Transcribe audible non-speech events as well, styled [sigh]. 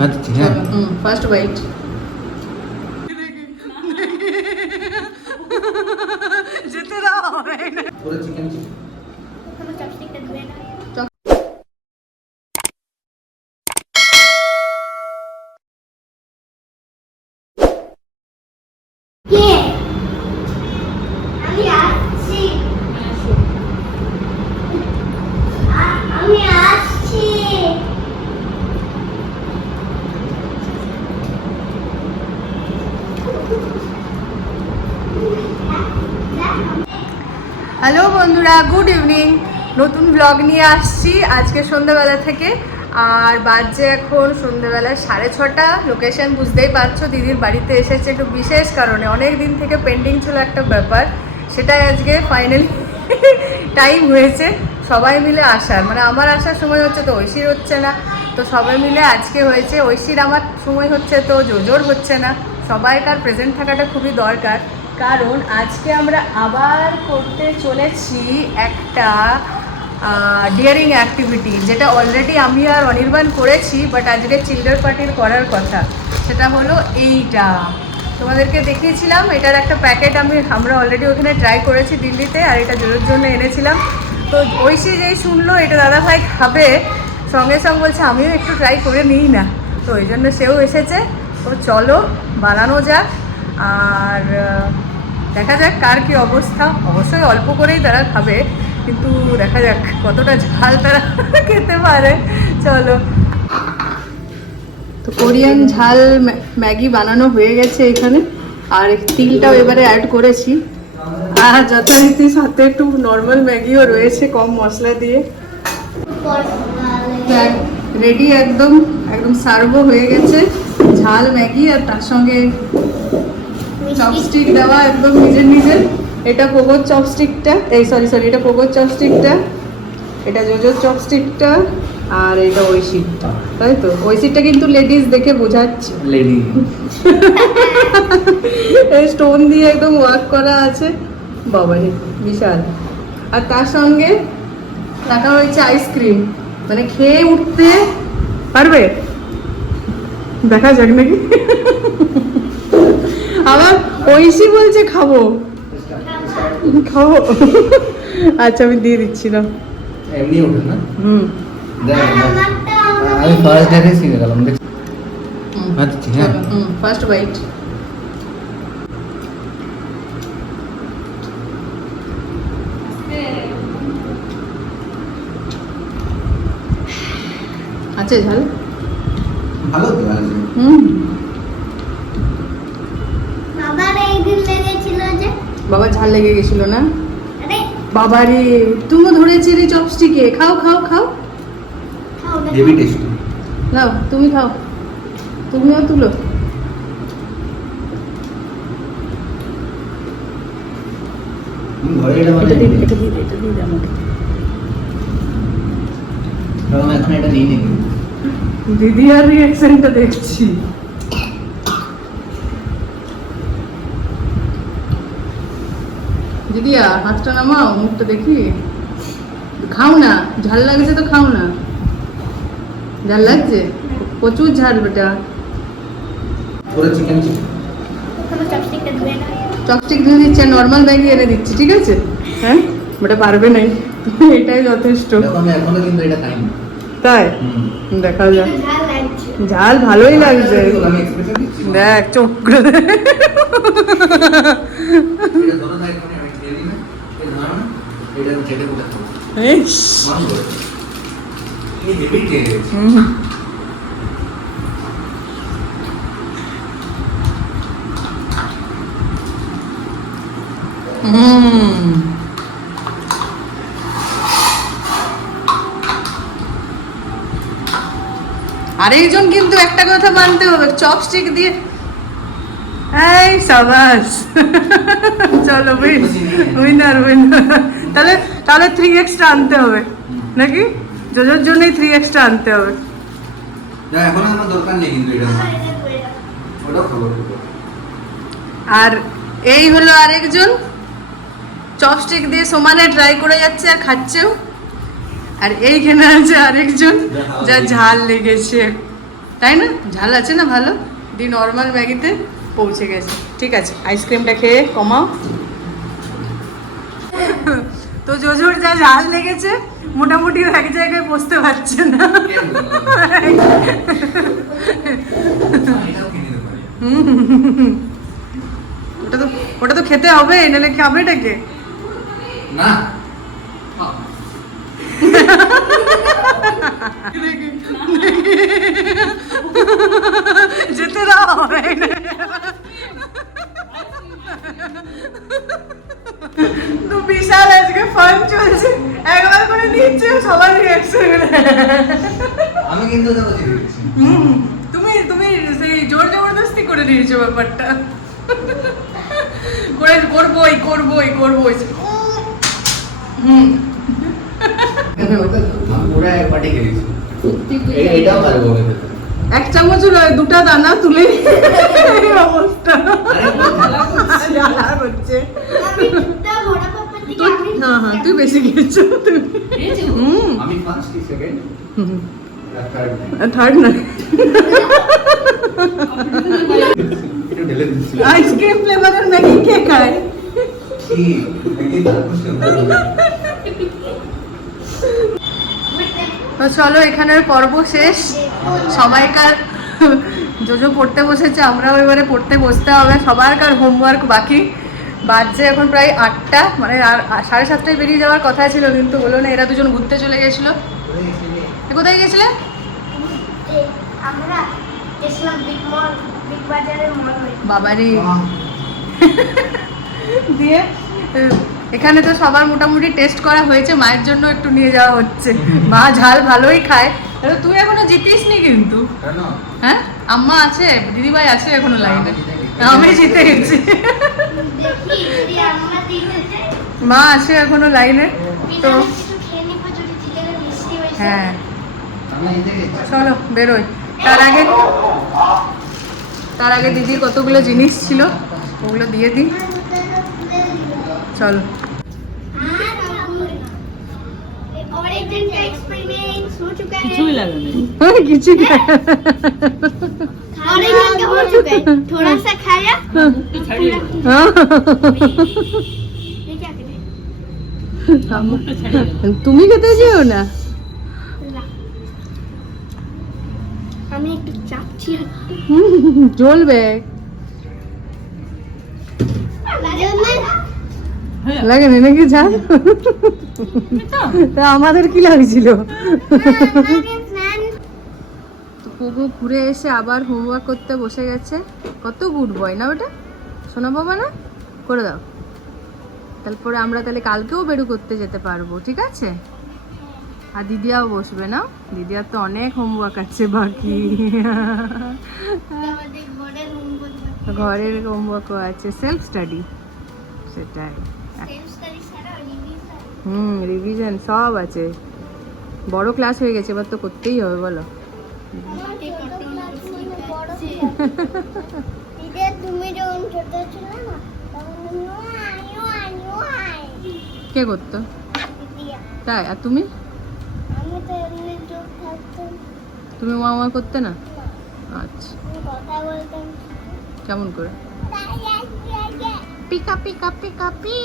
আচ্ছা হ্যাঁ first bite যেতে দাও পুরো চিকেন কোনো চপস্টিকটা ধুয়ে না কে আমি আসছি আ- আমি আসছি হ্যালো বন্ধুরা, গুড ইভিনিং। নতুন ব্লগ নিয়ে আসছি আজকে সন্ধ্যাবেলা থেকে। আর বাজছে এখন সন্ধ্যাবেলা সাড়ে ছটা। লোকেশন বুঝতেই পারছ, দিদির বাড়িতে এসেছে একটু বিশেষ কারণে। অনেক দিন থেকে পেন্ডিং ছিল একটা ব্যাপার। সেটাই আজকে ফাইনালি টাইম [laughs] হয়েছে। সবাই মিলে আসার। মানে আমার আসার সময় হচ্ছে তো ঐশীর হচ্ছে না। তো সবাই মিলে আজকে হয়েছে। ঐশীর আমার সময় হচ্ছে তো জোজোর হচ্ছে না। সবাইকার প্রেজেন্ট থাকাটা খুবই দরকার। কারণ আজকে আমরা আবার করতে চলেছি একটা ডিয়ারিং অ্যাক্টিভিটি যেটা অলরেডি আমি আর অনির্বাণ করেছি বাট আজকে চিলড্রেন পার্টির করার কথা। সেটা হলো এইটা। তোমাদেরকে দেখিয়েছিলাম, এটার একটা প্যাকেট আমি, আমরা অলরেডি ওখানে ট্রাই করেছি দিল্লিতে, আর এটা জোরের জন্য এনেছিলাম। তো ঐশী যেই শুনলো, এটা দাদাভাই খাবে, সঙ্গে সঙ্গে বলছে, আমিও একটু ট্রাই করে নিই না। তো ওই জন্য সেও এসেছে। তো চলো বানানো যাক আর দেখা যাক কার কি অবস্থা। অবশ্যই অল্প করেই তারা খাবে কিন্তু দেখা যাক কতটা ঝাল তারা [laughs] খেতে পারে। চলো। তো কোরিয়ান ঝাল ম্যাগি বানানো হয়ে গেছে এখানে আর তিলটাও এবারে অ্যাড করেছি। আর যথারীতি সাথে একটু নর্মাল ম্যাগিও রয়েছে কম মশলা দিয়ে। রেডি একদম একদম সার্ভও হয়ে গেছে। ঝাল ম্যাগি আর তার সঙ্গে চপস্টিক দেওয়া একদম নিজের নিজের। এটা পোগোর চপস্টিকটা এই সরি সরি এটা পোগোর চপস্টিকটা এটা জোজোর চপস্টিকটা আর এটা ওই সিটটা তাই তো? ওই সিটটা কিন্তু লেডিস দেখে বোঝাচ্ছি। লেডি [laughs] এই স্টোন দিয়ে একদম ওয়ার্ক করা আছে। বাবারে বিশাল। আর তার সঙ্গে রাখা হয়েছে আইসক্রিম মানে খেয়ে উঠতে পারবে? দেখা যাক নাকি? আবার ঐশী বলছে খাব। খাব। আচ্ছা আমি দিয়ে এমনি ওঠে না? হুম। দেখ, দেখ। আমারটা আমার- আমি ফার্স্ট ডেটে শিখে গেলাম আচ্ছা হ্যাঁ ফার্স্ট বাইট আছে ঝাল? ভালো তো আছে হুম। বাবার এই দিন লেগেছিল যে। বাবা ঝাল লেগে গেছিল না? আরে। বাবারে তুমিও ধরেছে রে চপস্টিকে। খাও খাও খাও। হেভি টেস্টি নাও তুমি খাও। তুমিও তুলো। এটা দিয়ে এটা দিয়ে এটা দিয়ে আমাকে। এখন এটা নিয়ে নিই দিদি আর রিয়াকশনটা দেখছি। দিদি আর হাতটা নামাও মুখটা দেখি। খাও না ঝাল লাগছে তো খাও না। ঝাল লাগছে? প্রচুর ঝাল বেটা। পুরো চিকেন কোনো চপস্টিকটা ধুয়ে না চপস্টিক দিয়ে দিচ্ছে নর্মাল ব্যাগই এনে দিচ্ছি ঠিক আছে? হ্যাঁ? ওটা পারবে নাই। এটাই যথেষ্ট। এখনও কিন্তু এটা খাইনি। তাই? দেখা যাক। ঝাল ভালোই লাগছে। দেখ চোখ করে দেখ। এটা ধরো না এখানে আমি খেয়ে দিই না এই ধরো না এটা আমি চেটে কোথা খাব ইস, মান করে এই হেভি টেস্ট হুম। হুম। আরেকজন কিন্তু একটা কথা মানতে হবে চপস্টিক দিয়ে। এই সাবাস। চলো উইন উইনার উইনার তাহলে তাহলে থ্রি এক্সট্রা আনতে হবে নাকি? যোজোর জন্যই থ্রি এক্সট্রা আনতে হবে। এখন আমার দরকার নেই কিন্তু এটা। আর এটা ধুয়ে না ওটা খাব আর এই হলো আরেকজন। চপস্টিক দিয়ে সমানে ট্রাই করে যাচ্ছে আর খাচ্ছেও। আর এইখানে আছে আরেকজন যা ঝাল লেগেছে। তাই না? ঝাল আছে না ভালো? দি নর্মাল ম্যাগিতে পৌঁছে গেছে। ঠিক আছে আইসক্রিমটা খেয়ে কমাও। তো জোজোর যা ঝাল লেগেছে মোটামুটি এক জায়গায় বসতে পারছে না। [laughs] ওটা তো ওটা তো খেতে হবে নাহলে খাবে এটাকে। না। যেতে দাও তো বিশাল আজকে ফান চলছে। একবার করে নিচ্ছে সবার রিয়াকশন আমি কিন্তু তুমি তুমি সেই জোর জবরদস্তি করে নিয়েছো ব্যাপারটা। করে করবোই করবোই করবোই। হুম এক পার্টি এটাও পারব এক চামচ নয় দুটা দানা তুলে অবস্থা। হ্যাঁ হ্যাঁ তুই বেশি খেয়েছো তুমি হুম। আমি ফার্স্ট কি সেকেন্ড থার্ড না আইসক্রিম ফ্লেভারের ম্যাগি কে খায়? কি? তো চলো এখানের পর্ব শেষ। সবাইকার জোজো পড়তে বসেছে আমরাও এবারে পড়তে বসতে হবে। সবারকার হোমওয়ার্ক বাকি। বাজছে এখন প্রায় আটটা মানে আর সাড়ে সাতটায় বেরিয়ে যাওয়ার কথা ছিল কিন্তু হলো না এরা দুজন ঘুরতে চলে গেছিল। কোথায় গেছিলে বাবারি। দিয়ে এখানে তো সবার মোটামুটি টেস্ট করা হয়েছে মায়ের জন্য একটু নিয়ে যাওয়া হচ্ছে। মা ঝাল ভালোই খায়। তাহলে তুই এখনও জিতিস নি কিন্তু হ্যাঁ? আম্মা আছে দিদিভাই আছে এখনও লাইনে। আমি জিতে গেছি। মা আছে এখনও লাইনে তো হ্যাঁ চলো বেরোই। তার আগে তার আগে দিদি কতগুলো জিনিস ছিল ওগুলো দিয়ে দিই। চলো। का हो चुका है थोड़ा सा खाया पूरा ये क्या करें তুমি খেতে যেও না ला আমি একটু চাপছি চলবে লাগে না নাকি যা তা আমাদের কি লাগছিল? তো পোগো ঘুরে এসে আবার হোমওয়ার্ক করতে বসে গেছে। কত গুড বয় না ওটা? শোনা বাবা না করে দাও। তারপরে আমরা তাহলে কালকেও বেরু করতে যেতে পারব ঠিক আছে? আর দিদিয়াও বসবে না? দিদিয়ার তো অনেক হোমওয়ার্ক আছে বাকি। ঘরের হোমওয়ার্ক ঘরের হোমওয়ার্কও আছে সেলফ স্টাডি সেটাই সেলফ স্টাডি ছাড়া রিভিশন হুম রিভিশন সব আছে। বড় ক্লাস হয়ে গেছে এবার তো করতেই হবে বলো। কে করতো? তাই আর তুমি? তুমি চোখ থাকতাম করতে না? আচ্ছা। কেমন করে? Pika Pika Pika P